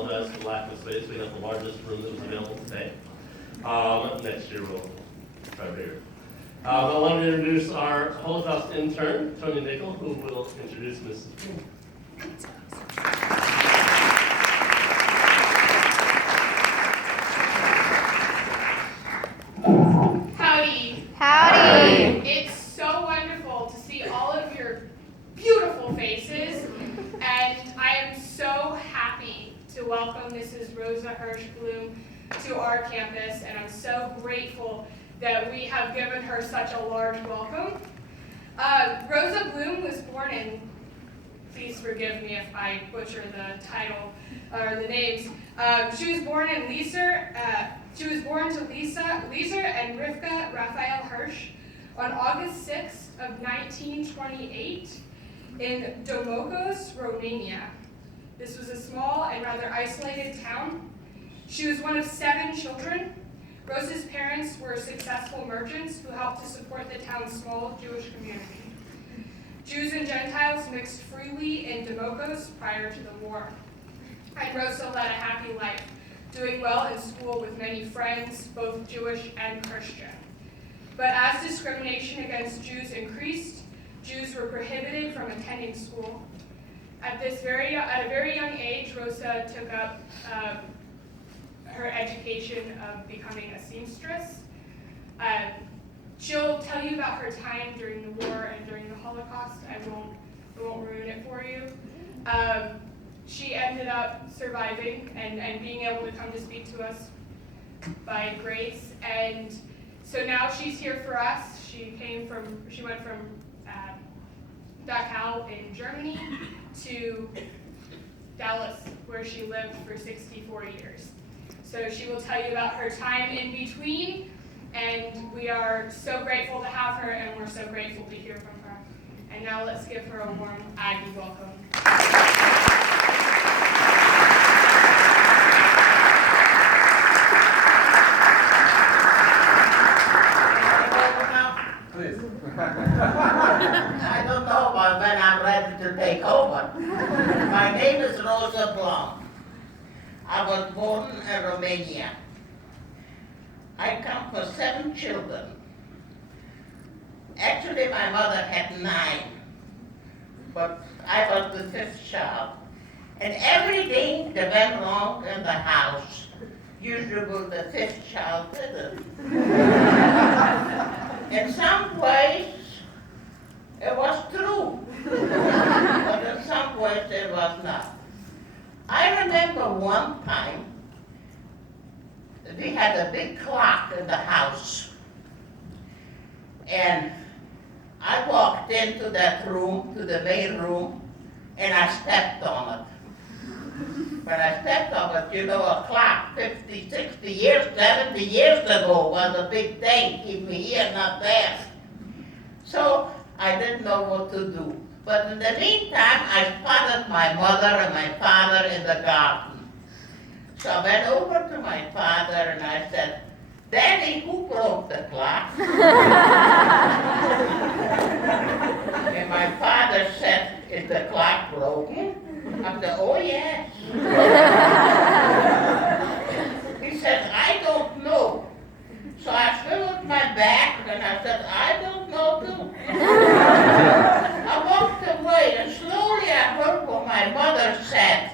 apologize for the lack of space. We have the largest room that was available today. Next year we'll try bigger. I want to introduce our Holocaust intern, Tony Nickel, who will introduce Mrs. Blum. Howdy. Howdy. It's so wonderful to see all of your beautiful faces, and I am so happy to welcome Mrs. Rosa Blum to our campus, and I'm so grateful that we have given her such a large welcome. Rosa Blum was born in, please forgive me if I butcher the title or the names. She was born to Lisa and Rivka Raphael Hirsch on August 6th of 1928 in Domokos, Romania. This was a small and rather isolated town. She was one of 7 children. Rosa's parents were successful merchants who helped to support the town's small Jewish community. Jews and Gentiles mixed freely in Domokos prior to the war. And Rosa led a happy life, doing well in school with many friends, both Jewish and Christian. But as discrimination against Jews increased, Jews were prohibited from attending school. At a very young age, Rosa took up her education of becoming a seamstress. She'll tell you about her time during the war and during the Holocaust. I won't ruin it for you. She ended up surviving and being able to come to speak to us by grace. And so now she's here for us. She went from Dachau in Germany to Dallas, where she lived for 64 years. So she will tell you about her time in between, and we are so grateful to have her, and we're so grateful to hear from her. And now let's give her a warm Aggie welcome. I don't know when I'm ready to take over. My name is Rosa Blum. I was born in Romania. I come from 7 children. Actually, my mother had 9, but I was the 5th child. And everything that went wrong in the house, usually the 5th child did it. In some ways, it was true, but in some ways it was not. I remember one time, we had a big clock in the house, and I walked into that room, to the main room, and I stepped on it. When I stepped on it, you know, a clock 50, 60 years, 70 years ago was a big thing, keep me here, not there. So I didn't know what to do. But in the meantime, I spotted my mother and my father in the garden. So I went over to my father and I said, "Daddy, who broke the clock?" And my father said, "Is the clock broken?" I said, "Oh, yes." He said, "I don't know." So I filled my back and I said, "I don't know too." I walked away and slowly I heard what my mother said.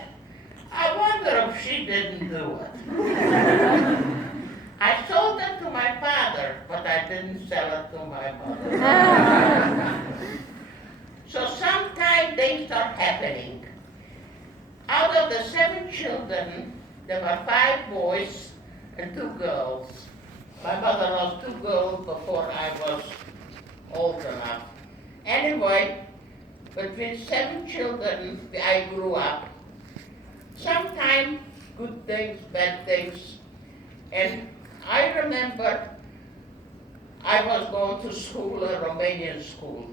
I wonder if she didn't do it. I sold it to my father, but I didn't sell it to my mother. So sometimes things are happening. Out of the 7 children, there were 5 boys and 2 girls. My mother lost 2 girls before I was old enough. Anyway, between 7 children, I grew up. Sometimes good things, bad things. And I remember I was going to school, a Romanian school.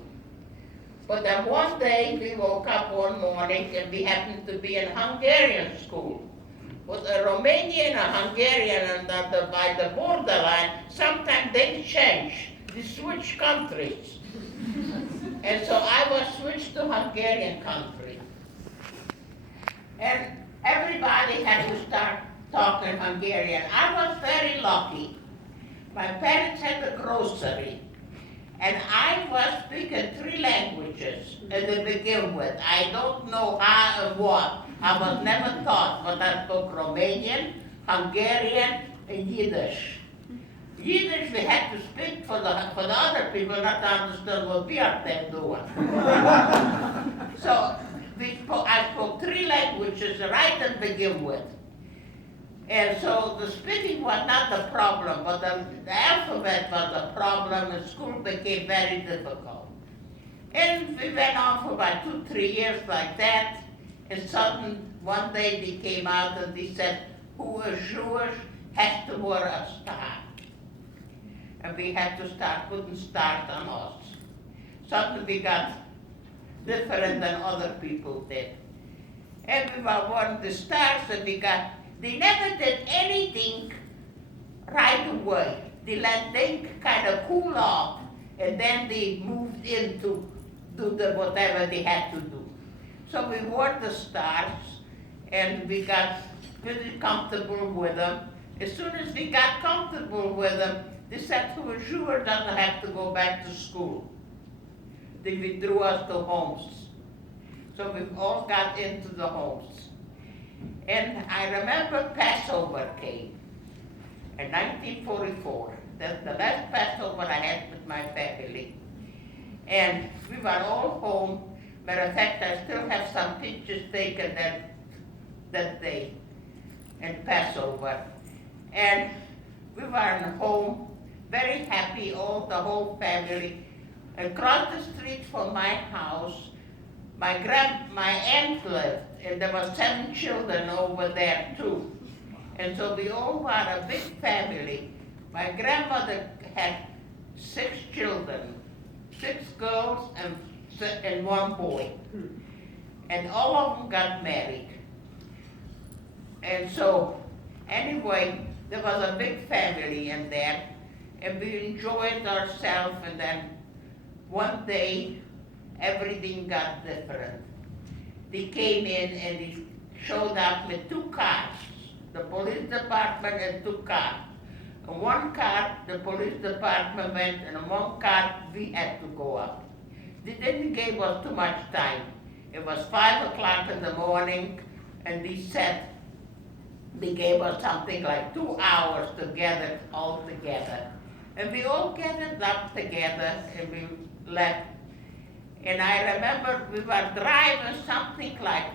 But then one day we woke up one morning and we happened to be in Hungarian school. With a Romanian, a Hungarian, and by the borderline, sometimes they change. They switch countries. And so I was switched to Hungarian country. And everybody had to start talking Hungarian. I was very lucky. My parents had a grocery, and I was speaking 3 languages to begin with. I don't know how and what. I was never taught, but I spoke Romanian, Hungarian, and Yiddish. Yiddish we had to speak for the other people not to understand what we are them doing. So I spoke 3 languages right to begin with. And so the speaking was not the problem, but the alphabet was the problem, and school became very difficult. And we went on for about 2-3 years like that, and suddenly one day they came out and they said, who is Jewish has to wear a star. And we had to start putting stars on us. Suddenly we got different than other people did. Everyone wanted the stars, and they never did anything right away. They let things kind of cool off, and then they moved into do whatever they had to do. So we wore the stars, and we got really comfortable with them. As soon as we got comfortable with them, they said, who is sure doesn't have to go back to school. They withdrew us to homes. So we all got into the homes. And I remember Passover came in 1944. That's the last Passover I had with my family. And we were all home. Matter of fact, I still have some pictures taken that day in Passover. And we were home, very happy, the whole family. Across the street from my house, my aunt lived, and there were 7 children over there too. And so we all were a big family. My grandmother had 6 children, 6 girls and 1 boy. And all of them got married. And so, anyway, there was a big family in there, and we enjoyed ourselves, and then one day, everything got different. They came in and they showed up with 2 cars, the police department and 2 cars. In 1 car, the police department went, and in 1 car, we had to go up. They didn't give us too much time. It was 5 o'clock in the morning, and they said they gave us something like 2 hours to get it all together. And we all gathered up together, and we left. And I remember we were driving something like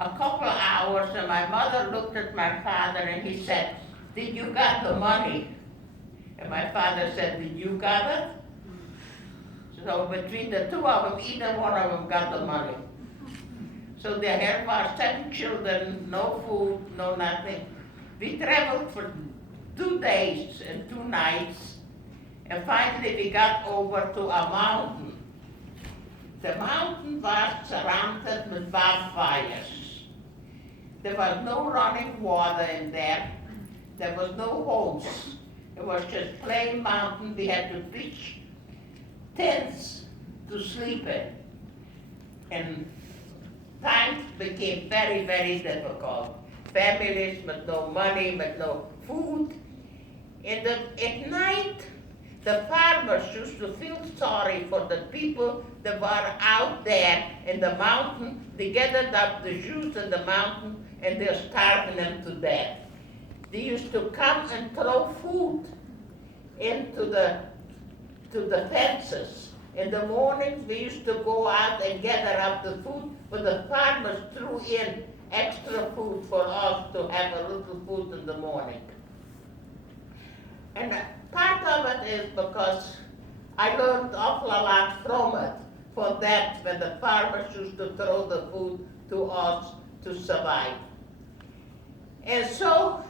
a couple of hours, and my mother looked at my father and he said, did you got the money? And my father said, did you got it? So between the 2 of them, either one of them got the money. So there were 7 children, no food, no nothing. We traveled for 2 days and 2 nights, and finally we got over to a mountain. The mountain was surrounded with barbed wires. There was no running water in there. There was no homes. It was just plain mountain. We had to pitch tents to sleep in. And times became very, very difficult. Families with no money, with no food. At night, the farmers used to feel sorry for the people that were out there in the mountain. They gathered up the Jews in the mountain, and they're starving them to death. They used to come and throw food into the fences. In the mornings, we used to go out and gather up the food, but the farmers threw in extra food for us to have a little food in the morning. And part of it is because I learned awful lot from it, for that when the farmers used to throw the food to us to survive. And so,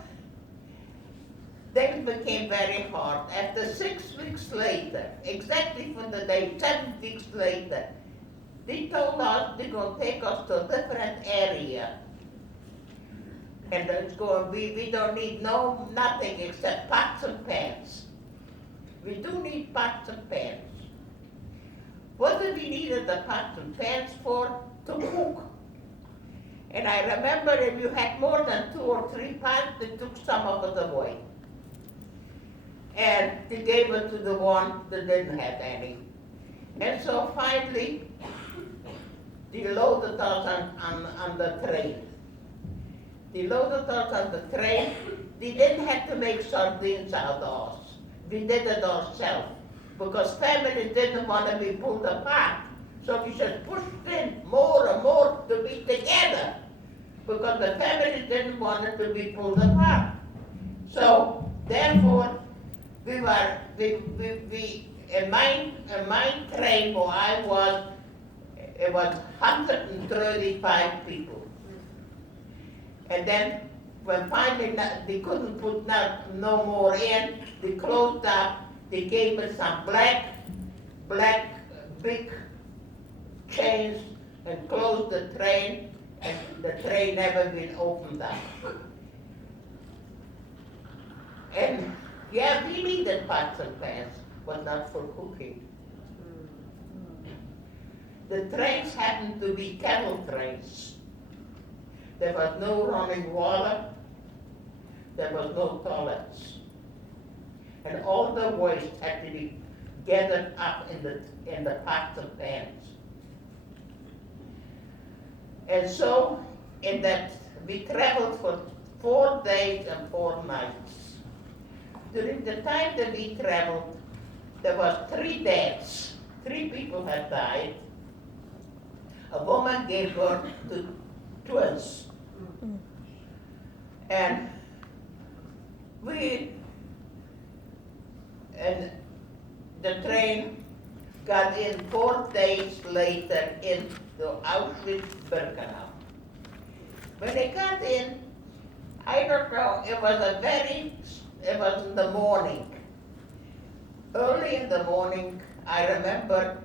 things became very hard. After 6 weeks later, exactly from the day, 7 weeks later, they told us they're going to take us to a different area. And it's going, we don't need nothing except pots and pans. We do need pots and pans. What did we needed the pots and pans for? To cook. And I remember if you had more than 2 or 3 pints, they took some of it away. And they gave it to the one that didn't have any. And so finally, they loaded us on the train. They loaded us on the train. They didn't have to make sardines out of us. We did it ourselves because family didn't want to be pulled apart. So we just pushed in more and more to be together because the family didn't want it to be pulled apart. So therefore, in my train where I was, it was 135 people. And then when finally they couldn't put no more in, they closed up, they gave us some black big chains and closed the train, and the train never been opened up. And yeah, we needed pots and pans, but not for cooking. The trains happened to be cattle trains. There was no running water, there was no toilets. And all the waste had to be gathered up in the pots and pans. And so, in that, we traveled for 4 days and 4 nights. During the time that we traveled, there was 3 deaths. 3 people had died. A woman gave birth to twins. And the train got in 4 days later into Auschwitz-Birkenau. When they got in, I don't know, it was in the morning. Early in the morning, I remember,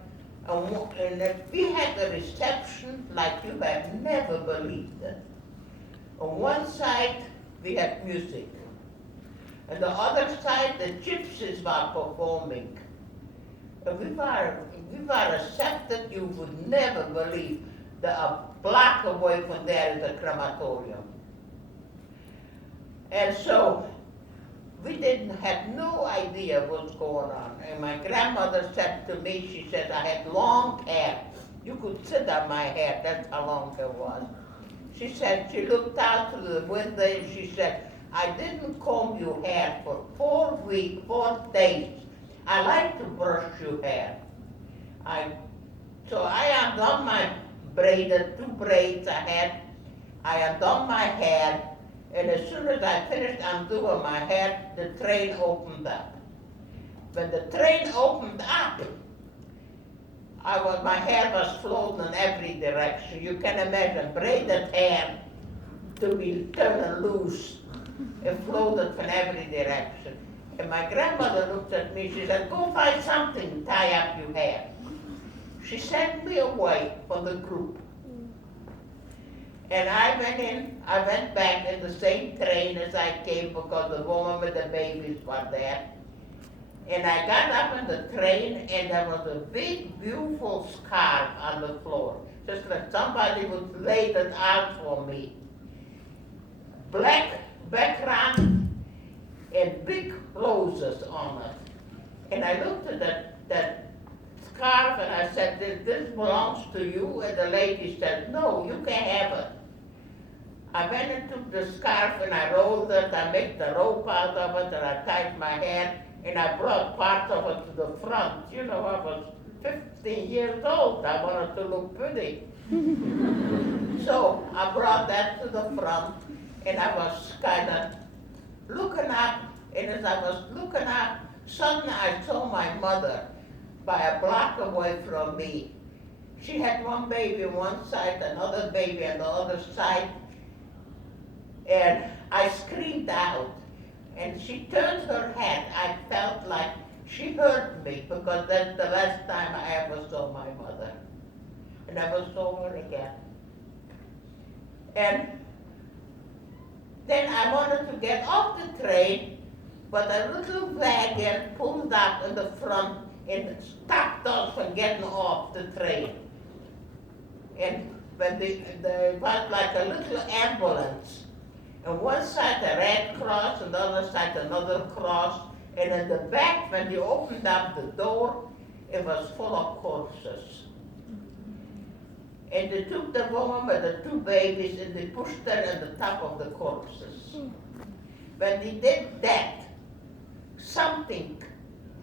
and we had a reception like you have never believed it. On one side, we had music. On the other side, the gypsies were performing. And we were accepted, you would never believe, that a block away from there is a crematorium. And so, we didn't have no idea what's going on. And my grandmother said to me, she said, I had long hair. You could sit on my hair, that's how long it was. She said, she looked out through the window and she said, I didn't comb your hair for 4 days. I like to brush your hair. So I undone my braided 2 braids I had. I undone my hair, and as soon as I finished undoing my hair, the train opened up. When the train opened up, my hair was floating in every direction. You can imagine braided hair to be turned loose. It floated from every direction. And my grandmother looked at me, she said, go find something, tie up your hair. She sent me away from the group. And I went back in the same train as I came because the woman with the babies was there. And I got up in the train and there was a big, beautiful scarf on the floor. Just like somebody would lay it out for me. Black background and big roses on it. And I looked at that scarf and I said, this belongs to you? And the lady said, no, you can have it. I went and took the scarf and I rolled it, I made the rope out of it and I tied my hair and I brought part of it to the front. You know, I was 15 years old, I wanted to look pretty. So I brought that to the front and I was kind of looking up, and as I was looking up, suddenly I saw my mother by a block away from me. She had one baby on one side, another baby on the other side, and I screamed out, and she turned her head. I felt like she heard me because that's the last time I ever saw my mother. I never saw her again. And then I wanted to get off the train, but a little wagon pulled up in the front and stopped us from getting off the train. And when there was like a little ambulance. And one side a red cross, and the other side another cross. And in the back, when you opened up the door, it was full of corpses. And they took the woman with the two babies and they pushed her on the top of the corpses. When they did that, something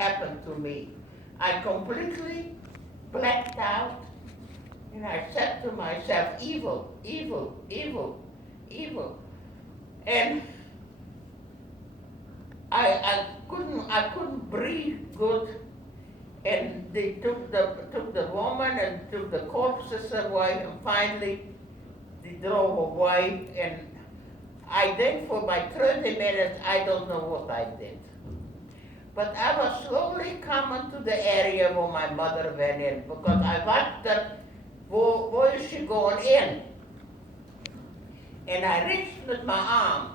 happened to me. I completely blacked out, and I said to myself, evil, evil, evil, evil. And I couldn't breathe good. And they took the woman and took the corpses away, and finally they drove away. And I did for my 30 minutes, I don't know what I did. But I was slowly coming to the area where my mother went in, because I watched her, where is she going in? And I reached with my arm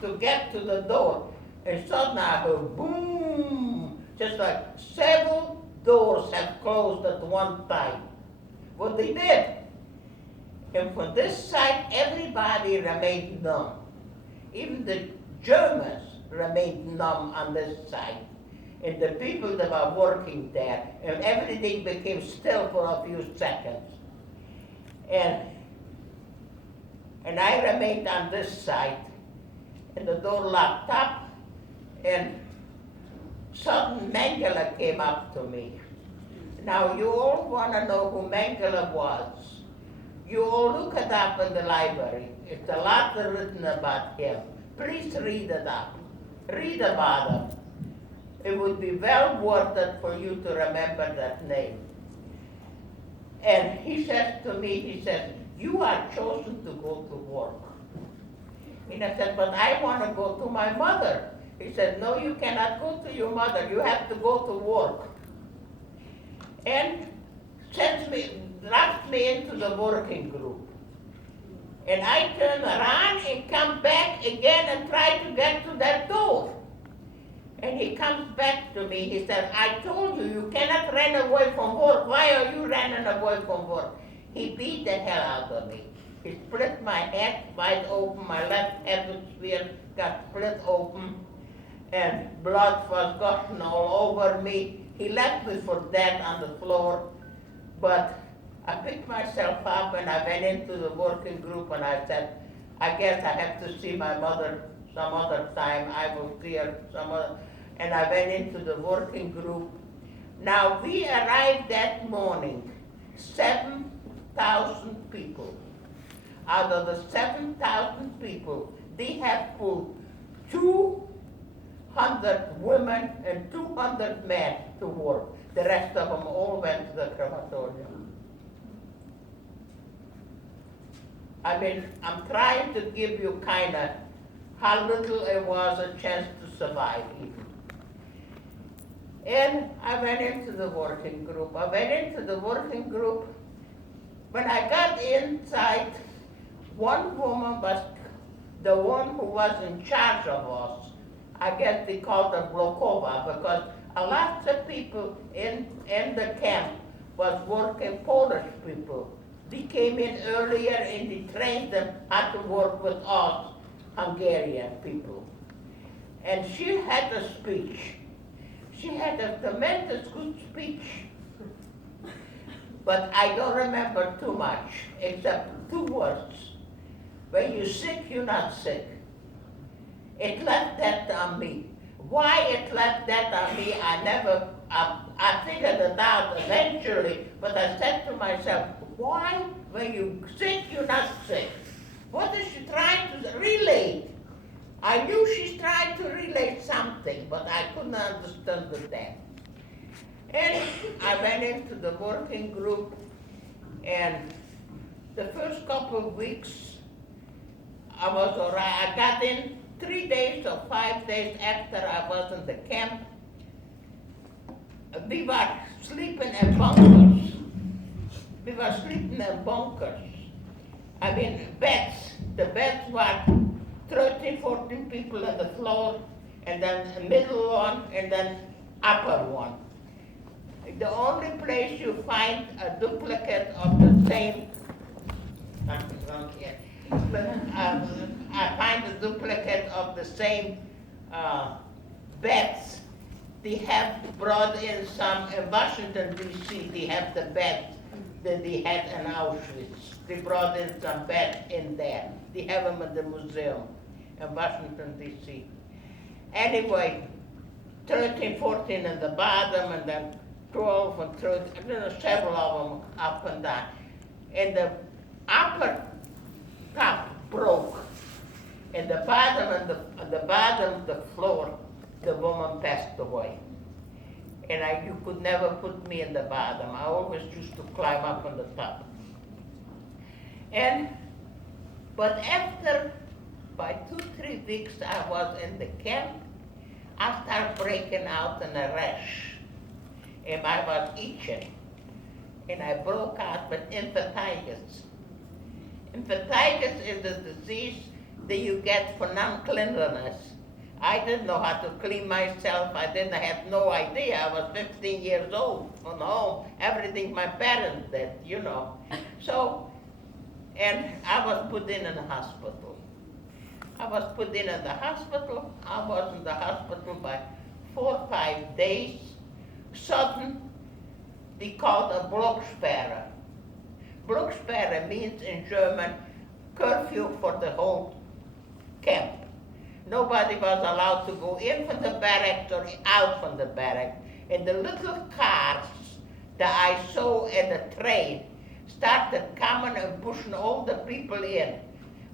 to get to the door, and suddenly I heard boom, just like several doors have closed at one time. What they did. And from this side, everybody remained numb. Even the Germans remained numb on this side. And the people that were working there, and everything became still for a few seconds. And I remained on this side, and the door locked up, and sudden Mengele came up to me. Now you all want to know who Mengele was. You all look it up in the library. It's a lot written about him. Please read it up. Read about him. It would be well worth it for you to remember that name. And he says to me, he says, you are chosen to go to work. And I said, but I want to go to my mother. He said, no, you cannot go to your mother. You have to go to work. And dropped me into the working group. And I turned around and come back again and try to get to that door. And he comes back to me. He said, I told you, you cannot run away from work. Why are you running away from work? He beat the hell out of me. He split my head wide open. My left hemisphere got split open, and blood was gushing all over me. He left me for dead on the floor, but I picked myself up and I went into the working group, and I said, I guess I have to see my mother some other time. I will see her some other. And I went into the working group. Now we arrived that morning, 7,000 people. Out of the 7,000 people, they have put 200 women and 200 men to work. The rest of them all went to the crematorium. I mean, I'm trying to give you kind of how little it was a chance to survive even. And I went into the working group. When I got inside, one woman was the one who was in charge of us. I guess they called her Blokova, because a lot of people in the camp was working Polish people. They came in earlier and they trained them how to work with us, Hungarian people. And she had a speech. She had a tremendous good speech. But I don't remember too much, except 2 words. When you're sick, you're not sick. It left that on me. Why it left that on me, I figured it out eventually, but I said to myself, why when you're sick, you're not sick? What is she trying to relate? I knew she's trying to relate something, but I couldn't understand that. And I went into the working group, and the first couple of weeks, I was all right. I got in 3 days or 5 days after I was in the camp. We were sleeping in bunkers. I mean, beds. The beds were 13, 14 people on the floor, and then a middle one, and then upper one. The only place you find a duplicate of the same something wrong here. But I find a duplicate of the same beds. They have brought in some in Washington D.C. They have the beds that they had in Auschwitz. They brought in some beds in there. They have them at the museum in Washington D.C. Anyway, 13, 14 in the bottom, and then 12 and 13, several of them up and down. And the upper top broke. And the bottom and the bottom of the floor, the woman passed away. And you could never put me in the bottom. I always used to climb up on the top. But after, by 2-3 weeks I was in the camp, I started breaking out in a rash. And I was itching. And I broke out with emphysema. Emphysema is a disease that you get for non-cleanliness. I didn't know how to clean myself. I have no idea. I was 15 years old from home. Everything my parents did, you know. So, and I was put in the hospital. I was in the hospital by 4 or 5 days. Sudden, they called a Blocksperre. Blocksperre means in German curfew for the whole camp. Nobody was allowed to go in from the barracks or out from the barracks. And the little cars that I saw in the train started coming and pushing all the people in.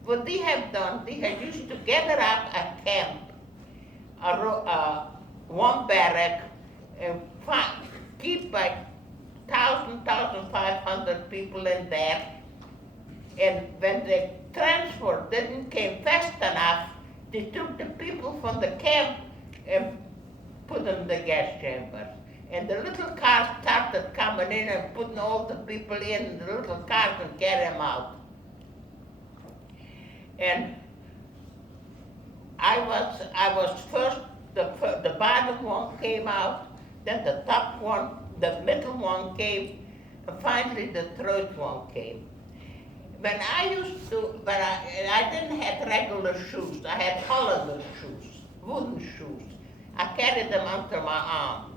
What they have done, they had used to gather up a camp, one barrack, and keep like 1,500 people in there. And when the transport didn't came fast enough, they took the people from the camp and put them in the gas chambers. And the little cars started coming in and putting all the people in the little cars and carry them out. And I was first, the bottom one came out, then the top one, the middle one came, and finally the third one came. When I used to, I didn't have regular shoes. I had holiday shoes, wooden shoes. I carried them under my arm.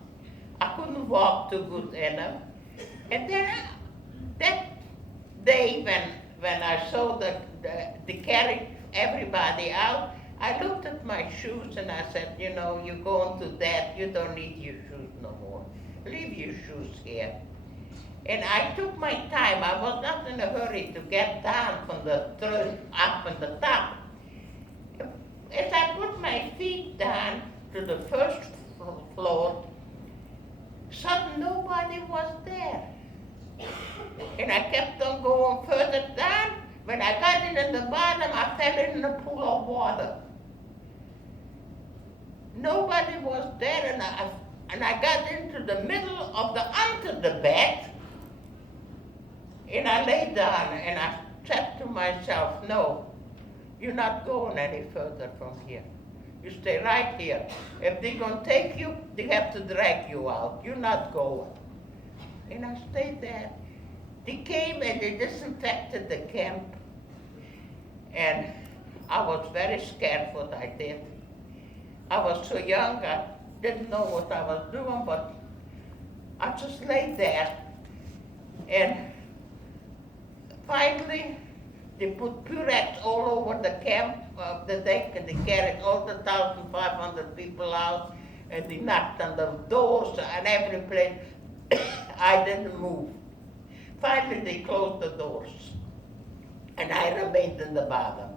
I couldn't walk too good in them. And then that day when I saw they carried everybody out, I looked at my shoes and I said, you know, you're going to death. You don't need your shoes no more. Leave your shoes here. And I took my time. I was not in a hurry to get down from the third up on the top. As I put my feet down to the first floor, suddenly nobody was there. And I kept on going further down. When I got in the bottom, I fell in a pool of water. Nobody was there, and I got into the middle of under the bed. And I lay down and I said to myself, no, you're not going any further from here. You stay right here. If they're going to take you, they have to drag you out. You're not going. And I stayed there. They came and they disinfected the camp. And I was very scared what I did. I was so young, I didn't know what I was doing, but I just lay there. And finally, they put Purex all over the camp, the deck, and they carried all the 1,500 people out, and they knocked on the doors and every place. I didn't move. Finally, they closed the doors, and I remained in the bottom.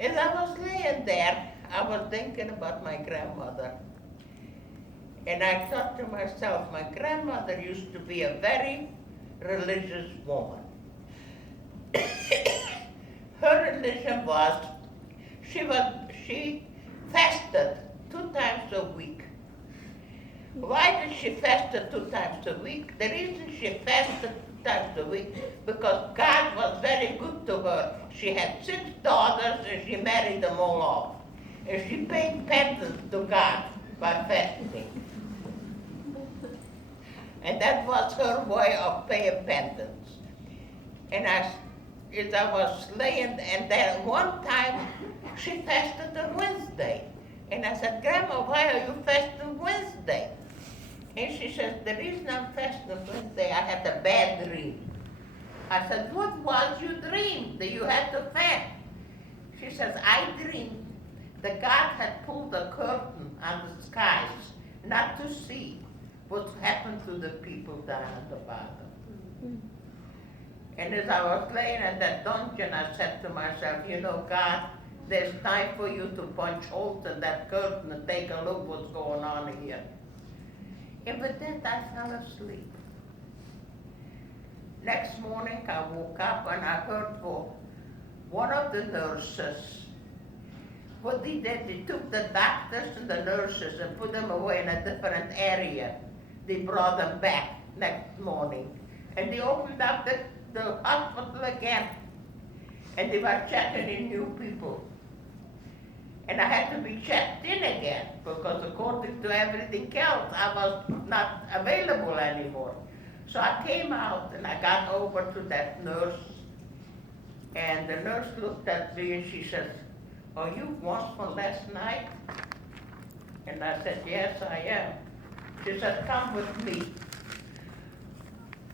As I was laying there, I was thinking about my grandmother. And I thought to myself, my grandmother used to be a very religious woman. Her religion was, she fasted 2 times a week. Why did she fast 2 times a week? The reason she fasted 2 times a week, because God was very good to her. She had 6 daughters and she married them all off. And she paid penance to God by fasting. And that was her way of paying penance. And as I was laying, and then one time she fasted on Wednesday. And I said, Grandma, why are you fasting Wednesday? And she says, the reason I'm fasting Wednesday, I had a bad dream. I said, what was your dream that you had to fast? She says, I dreamed that God had pulled the curtain on the skies not to see what happened to the people down at the bottom. And as I was laying in that dungeon, I said to myself, you know, God, there's time for you to punch holes in that curtain and take a look what's going on here. And with that, I fell asleep. Next morning, I woke up and I heard for one of the nurses. What they did, they took the doctors and the nurses and put them away in a different area. They brought them back next morning. And they opened up the hospital again. And they were checking in new people. And I had to be checked in again because according to everything else, I was not available anymore. So I came out and I got over to that nurse. And the nurse looked at me and she said, are you washed from last night? And I said, yes, I am. She said, come with me.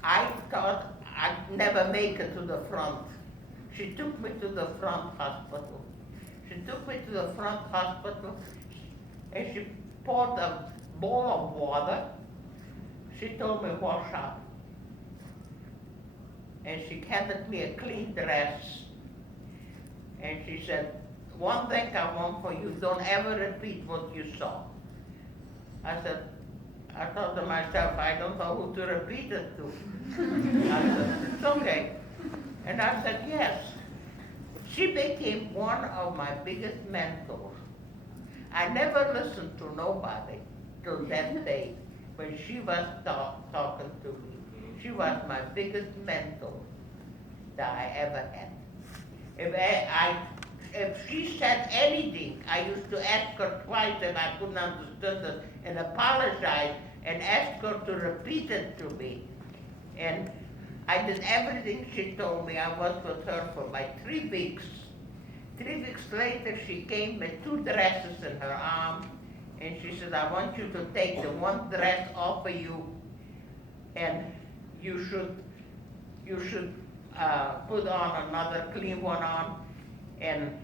I thought I'd never make it to the front. She took me to the front hospital. She took me to the front hospital and she poured a bowl of water. She told me, wash up. And she handed me a clean dress. And she said, one thing I want for you, don't ever repeat what you saw. I thought to myself, I don't know who to repeat it to. I said, it's okay. And I said, yes. She became one of my biggest mentors. I never listened to nobody till that day when she was talking to me. She was my biggest mentor that I ever had. If she said anything, I used to ask her twice if I couldn't understand it and apologize and ask her to repeat it to me. And I did everything she told me. I was with her for like 3 weeks. 3 weeks later, she came with 2 dresses in her arm, and she said, I want you to take the one dress off of you, and you should put on another clean one on, and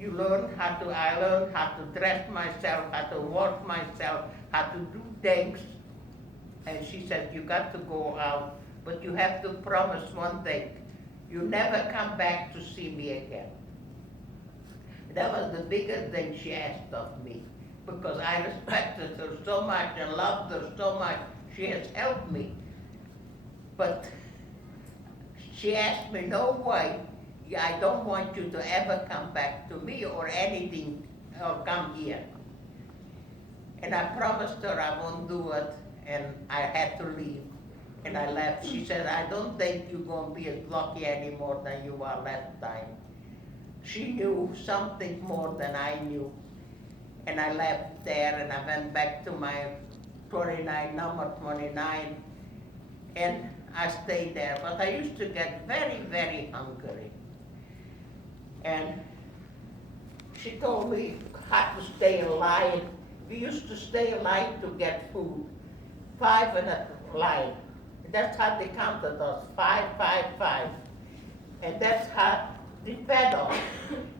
I learned how to dress myself, how to wash myself, how to do things. And she said, you got to go out, but you have to promise one thing. You never come back to see me again. That was the biggest thing she asked of me, because I respected her so much and loved her so much. She has helped me. But she asked me, no way, I don't want you to ever come back to me or anything, or come here. And I promised her I won't do it, and I had to leave. And I left. She said, I don't think you're going to be as lucky anymore than you were last time. She knew something more than I knew. And I left there and I went back to my number 29, and I stayed there. But I used to get very, very hungry. And she told me how to stay in line. We used to stay in line to get food. 5 in a line. That's how they counted us, 5, 5, 5. And that's how they fed us.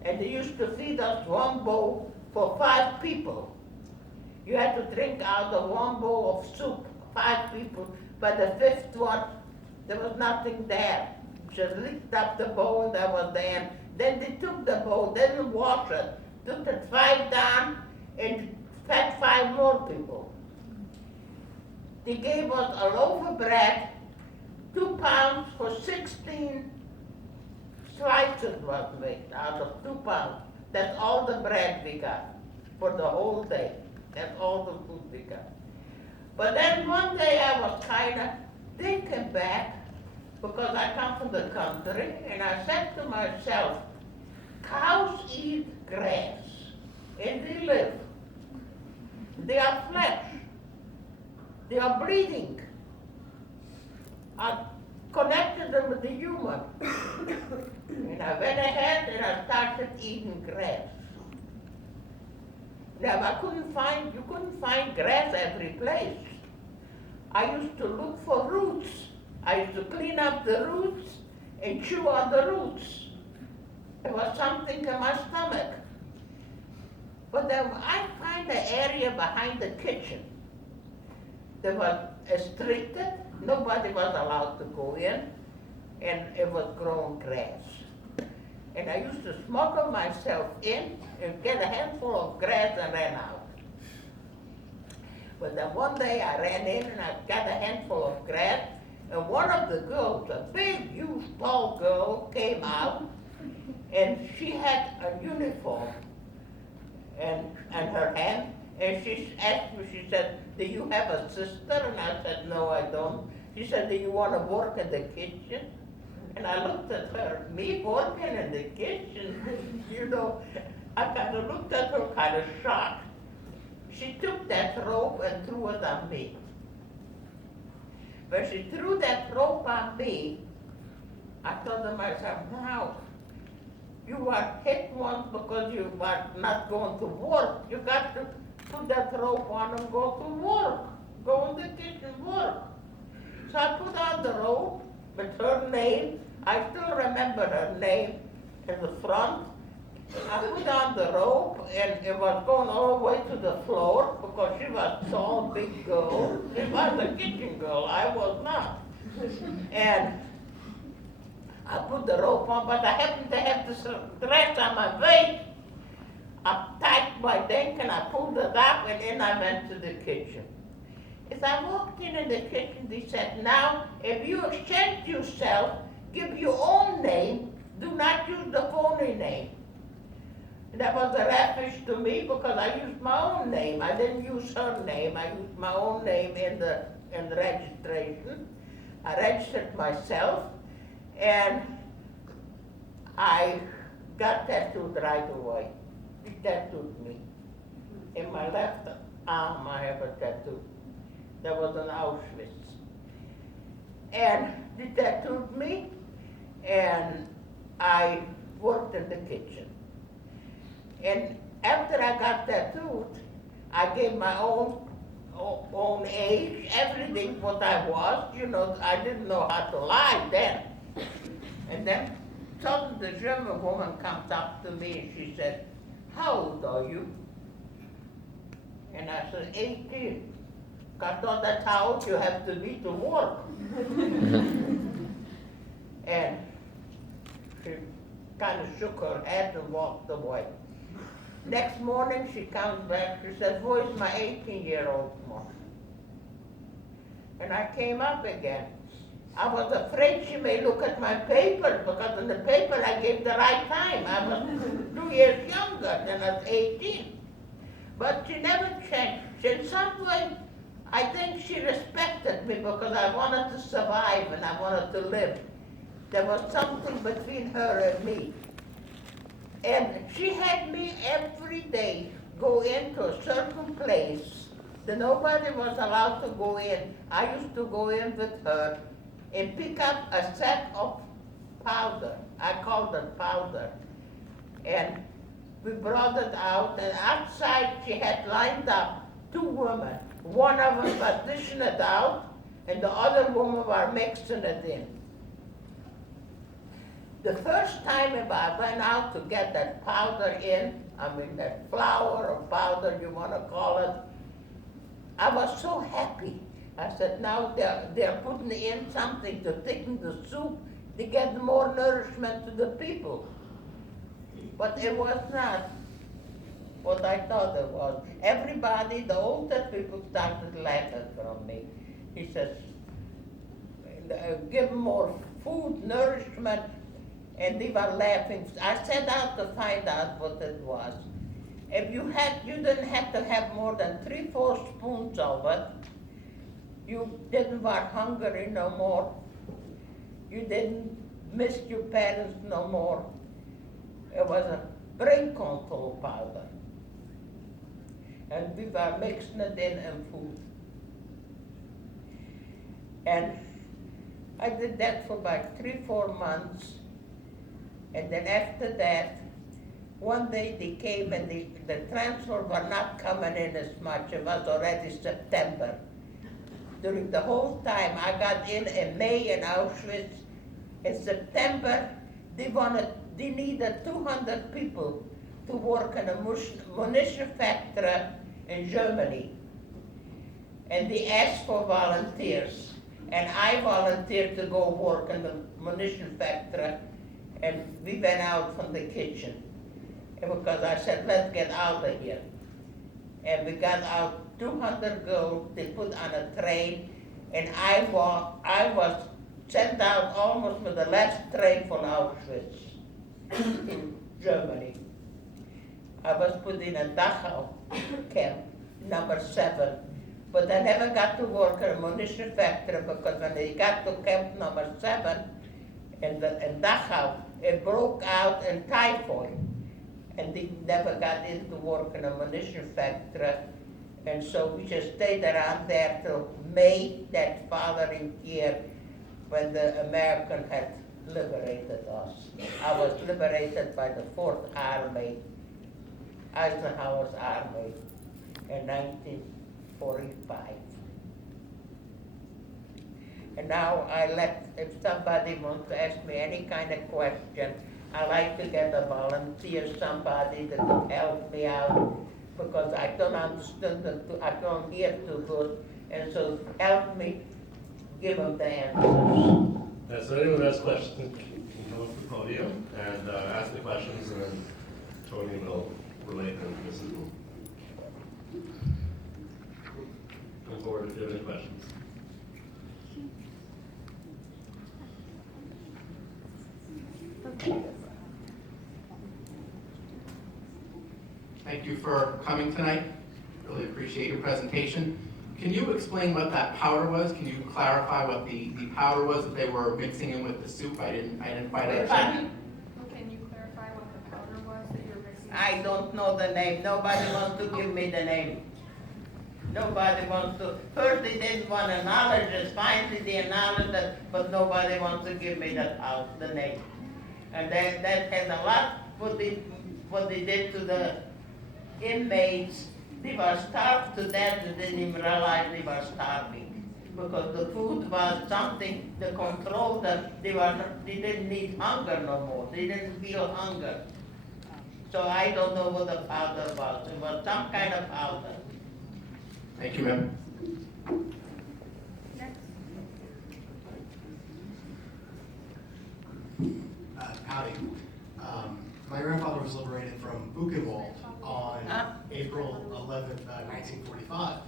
And they used to feed us one bowl for 5 people. You had to drink out of one bowl of soup, 5 people. But the 5th one, there was nothing there. Just licked up the bowl and that was the end. Then they took the bowl, didn't wash it, took the 5 down and fed 5 more people. They gave us a loaf of bread, 2 pounds for 16 slices was made out of 2 pounds. That's all the bread we got for the whole day. That's all the food we got. But then one day I was kind of thinking back, because I come from the country, and I said to myself, cows eat grass, and they live. They are flesh. They are breathing. connected them with the human. And I went ahead and I started eating grass. Now you couldn't find grass every place. I used to look for roots. I used to clean up the roots and chew on the roots. There was something in my stomach. But then I find the area behind the kitchen. There was restricted, nobody was allowed to go in, and it was grown grass. And I used to smuggle myself in and get a handful of grass and ran out. But then one day I ran in and I got a handful of grass, and one of the girls, a big, huge, tall girl, came out, and she had a uniform and her hand, and she asked me, she said, "Do you have a sister?" And I said, "No, I don't." She said, "Do you want to work in the kitchen?" And I looked at her, me working in the kitchen, you know, I kind of looked at her kind of shocked. She took that rope and threw it on me. When she threw that rope on me, I thought to myself, now, you are hit once because you are not going to work. You got to put that rope on and go to work. Go in the kitchen, work. So I put on the rope with her name. I still remember her name in the front. I put on the rope and it was going all the way to the floor because she was a tall, big girl. She was a kitchen girl, I was not. And I put the rope on, but I happened to have this dress on my waist. I tied my thing and I pulled it up and then I went to the kitchen. As I walked in the kitchen, they said, "Now, if you exchange yourself, give your own name, do not use the phony name." And that was a raffish to me because I used my own name. I didn't use her name. I used my own name in the registration. I registered myself. And I got tattooed right away. He tattooed me. In my left arm I have a tattoo. That was in Auschwitz. And they tattooed me, and I worked in the kitchen. And after I got tattooed, I gave my own age, everything what I was. You know, I didn't know how to lie then. And then suddenly the German woman comes up to me and she said, "How old are you?" And I said, 18. I thought that's how old you have to be to work. And she kind of shook her head and walked away. Next morning she comes back, she says, "Where's my 18-year-old mom?" And I came up again. I was afraid she may look at my paper because in the paper I gave the right time. I was 2 years younger than I was 18. But she never changed. In some way, I think she respected me because I wanted to survive and I wanted to live. There was something between her and me. And she had me every day go into a certain place that nobody was allowed to go in. I used to go in with her and pick up a set of powder. I called it powder. And we brought it out, and outside she had lined up 2 women. One of them was dishing it out, and the other woman was mixing it in. The first time I went out to get that powder in, that flour or powder you want to call it, I was so happy. I said, now they're putting in something to thicken the soup to get more nourishment to the people. But it was not what I thought it was. Everybody, the older people started laughing from me. He says, give them more food, nourishment, and they were laughing. I set out to find out what it was. If you didn't have to have more than 3-4 spoons of it. You didn't were hungry no more. You didn't miss your parents no more. It was a brain control powder. And we were mixing it in food. And I did that for about 3-4 months. And then after that, one day they came and the transfer were not coming in as much. It was already September. During the whole time, I got in May in Auschwitz. In September, they needed 200 people to work in a munition factory in Germany. And they asked for volunteers. And I volunteered to go work in the munition factory. And we went out from the kitchen. And because I said, let's get out of here. And we got out 200 girls, they put on a train, and I was sent out almost with the last train from Auschwitz in Germany. I was put in a Dachau camp, number 7. But I never got to work in a munition factory because when they got to camp number 7 in Dachau, it broke out in typhoid. And they never got into work in a munition factory. And so we just stayed around there till May that following year when the American had liberated us. I was liberated by the 4th Army, Eisenhower's Army, in 1945. And now if somebody wants to ask me any kind of question, I like to get a volunteer, somebody that could help me out, because I don't understand, I don't hear too good, and so help me give them the answers. So anyone who has questions can come up to the podium and ask the questions, and then Tony will relate them to Mrs. Blum. Come forward if you have any questions. Thank you for coming tonight. Really appreciate your presentation. Can you explain what that powder was? Can you clarify what the powder was that they were mixing in with the soup? I didn't quite understand. Can you clarify what the powder was that you were mixing? I don't know the name. Nobody wants to give me the name. Nobody wants to. First they didn't want to acknowledge it. Finally they acknowledged it, but nobody wants to give me the name. And that has a lot what they did to the inmates. They were starved to death. They didn't even realize they were starving because the food was something to control them. They didn't need hunger no more. They didn't feel hunger. So I don't know what the powder was. It was some kind of powder. Thank you, ma'am. Next. Howdy. My grandfather was liberated from Buchenwald on April 11th, 1945.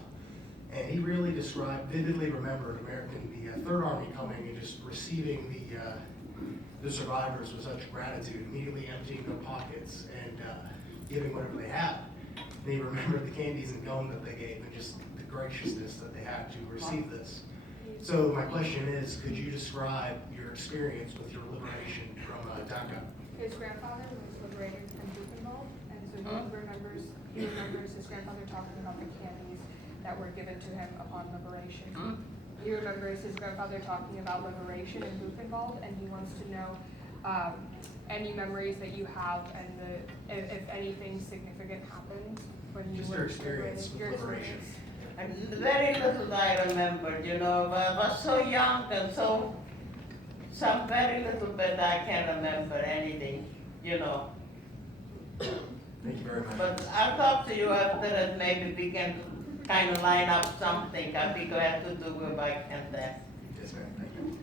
And he really vividly remembered the Third Army coming and just receiving the survivors with such gratitude, immediately emptying their pockets and giving whatever they had. And he remembered the candies and gum that they gave and just the graciousness that they had to receive this. So my question is, could you describe your experience with your liberation from Dachau? His grandfather was liberated from Buchenwald, and so he remembers his grandfather talking about the candies that were given to him upon liberation. He remembers his grandfather talking about liberation in Buchenwald, and he wants to know any memories that you have and if anything significant happened when you Just were your experience with your liberation. experience. And very little I remembered, I was so young and so, some very little bit I can't remember anything, Thank you very much. But I'll talk to you after and maybe we can kind of line up something. I'll be glad to do if I can then. Yes, ma'am. Thank you.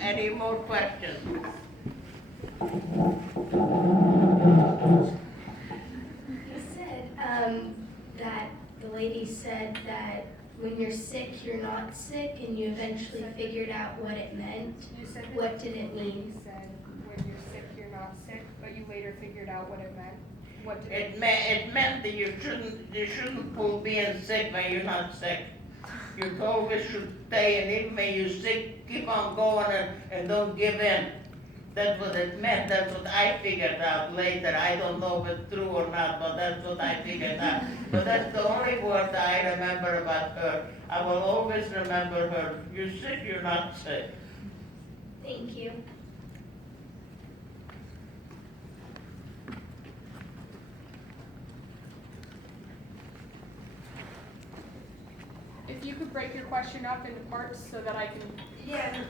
Any more questions? You said that the lady said that when you're sick, you're not sick, and you eventually figured out what it meant. You said that What did it mean? You said when you're sick, you're not sick, but you later figured out what it meant. What did It meant that you shouldn't pull being sick when you're not sick. You always should stay, and even when you're sick, keep on going and don't give in. That's what it meant. That's what I figured out later. I don't know if it's true or not, but that's what I figured out. But that's the only word I remember about her. I will always remember her. You're sick, you're not sick. Thank you. If you could break your question up into parts so that I can. Yeah.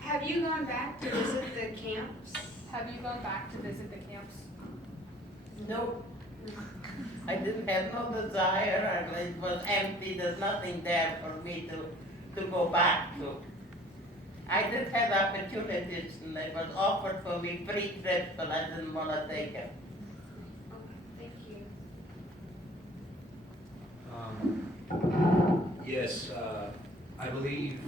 Have you gone back to visit the camps? Have you gone back to visit the camps? No. I didn't have no desire, and it was empty. There's nothing there for me to go back to. I did have opportunities, and it was offered for me free trips, but I didn't want to take it. Thank you. Yes, I believe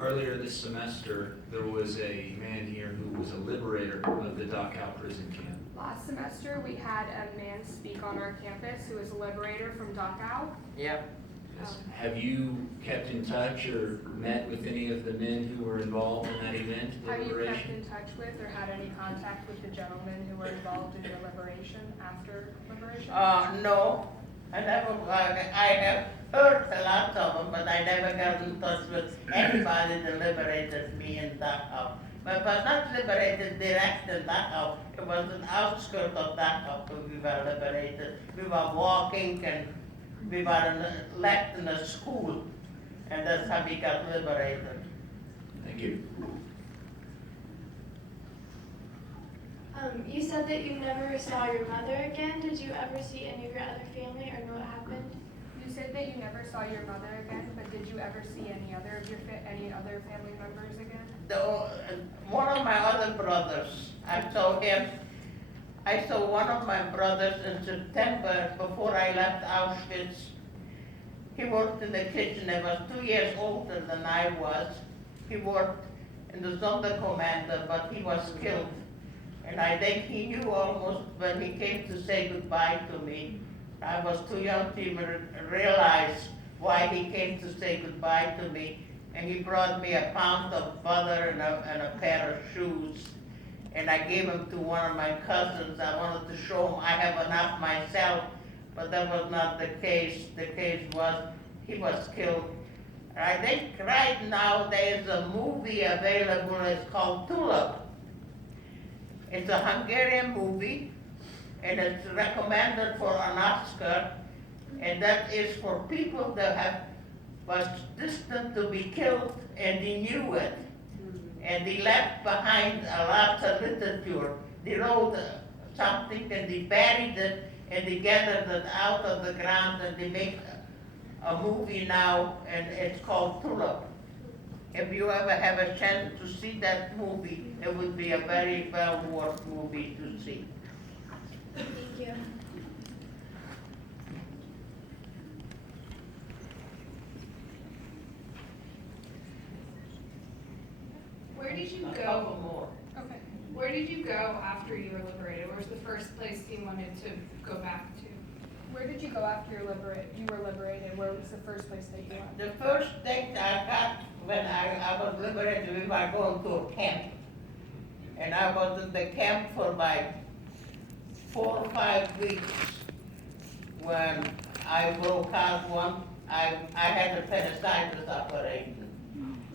earlier this semester, there was a man here who was a liberator of the Dachau prison camp. Last semester, we had a man speak on our campus who was a liberator from Dachau. Yeah. Yes. Have you kept in touch or met with any of the men who were involved in that event, Have you kept liberation? in touch with or had any contact with the gentlemen who were involved in your liberation after liberation? No. I have heard a lot of them, but I never got in touch with anybody that liberated me in Dachau. But it was not liberated direct in Dachau. It was an outskirt of Dachau where we were liberated. We were walking and we were left in a school, and that's how we got liberated. Thank you. You said that you never saw your mother again. Did you ever see any of your other family or know what happened? You said that you never saw your mother again, but did you ever see any other of your any other family members again? One of my other brothers, I saw him. I saw one of my brothers in September before I left Auschwitz. He worked in the kitchen. He was 2 years older than I was. He worked in the Sonderkommando, but he was killed. And I think he knew almost when he came to say goodbye to me. I was too young to even realize why he came to say goodbye to me. And he brought me a pound of butter and a pair of shoes. And I gave them to one of my cousins. I wanted to show him I have enough myself, but that was not the case. The case was he was killed. And I think right now there is a movie available. It's called Tulip. It's a Hungarian movie, and it's recommended for an Oscar, and that is for people that was destined to be killed, and they knew it, and they left behind a lot of literature. They wrote something, and they buried it, and they gathered it out of the ground, and they make a movie now, and it's called Tulip. If you ever have a chance to see that movie, it would be a very well worth movie to see. Thank you. Where did you A go? couple more. Okay. Where did you go after you were liberated? Where's the first place you wanted to go back to? Where did you go after you were liberated? Where was the first place that you went? The first thing I got when I was liberated, we were going to a camp. And I was in the camp for like 4 or 5 weeks. When I broke out I had a appendicitis operation.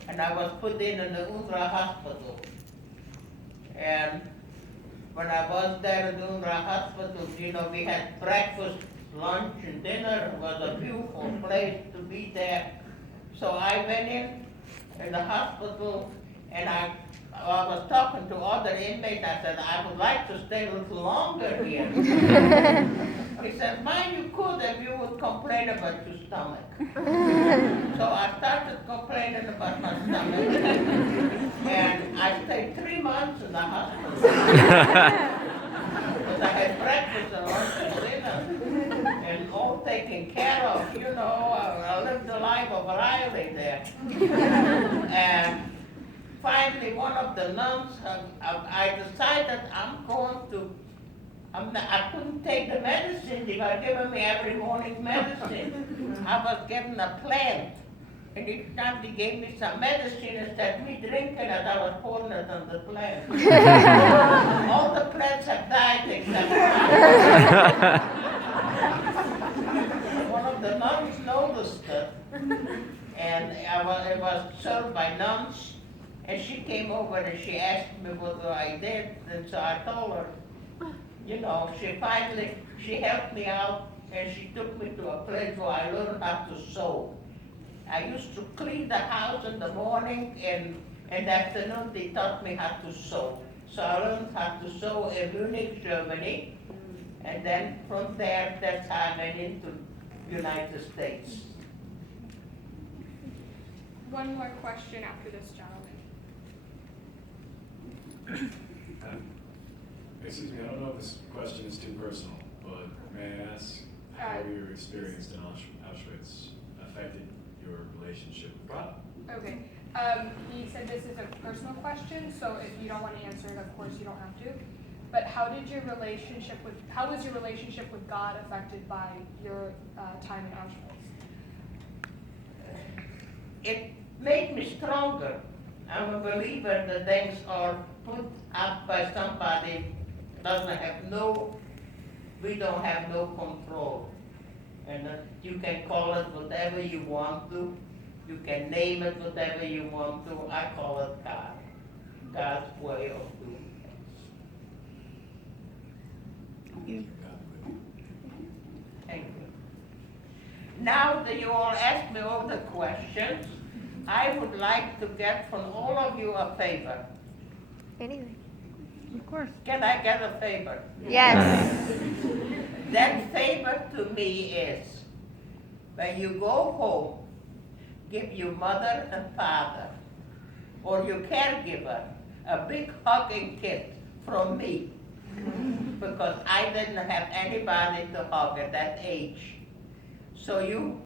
And I was put in the UNRWA hospital. And when I was there in the UNRWA hospital, we had breakfast, lunch, and dinner. It was a beautiful place to be there. So I went in the hospital, and I was talking to other inmates. I said, I would like to stay a little longer here. He said, man, you could if you would complain about your stomach. So I started complaining about my stomach. And I stayed 3 months in the hospital. Because I had breakfast and lunch and dinner. And all taken care of, I lived the life of Riley there. And finally, one of the nuns, I decided I couldn't take the medicine. They were giving me every morning medicine. I was given a plant. And each time they gave me some medicine instead of me drinking it, I was pouring it on the plants. All the plants have died except one. One of the nuns noticed it, and it was served by nuns, and she came over and she asked me what I did, and so I told her, you know, she helped me out, and she took me to a place where I learned how to sew. I used to clean the house in the morning, and in the afternoon they taught me how to sew. So I learned how to sew in Munich, Germany, and then from there, that's how I went into United States. One more question after this gentleman. Excuse me, I don't know if this question is too personal, but may I ask how your experience in Auschwitz affected your relationship with God? Okay. He said this is a personal question, so if you don't want to answer it, of course you don't have to. But how was your relationship with God affected by your time in Auschwitz? It made me stronger. I'm a believer that things are put up by somebody we don't have no control. And you can call it whatever you want to. You can name it whatever you want to. I call it God. God's way of doing things. Thank you. Now that you all asked me all the questions, I would like to get from all of you a favor. Anything. Of course. Can I get a favor? Yes. That favor to me is, when you go home, give your mother and father, or your caregiver, a big hug and kiss from me. Because I didn't have anybody to hug at that age. So you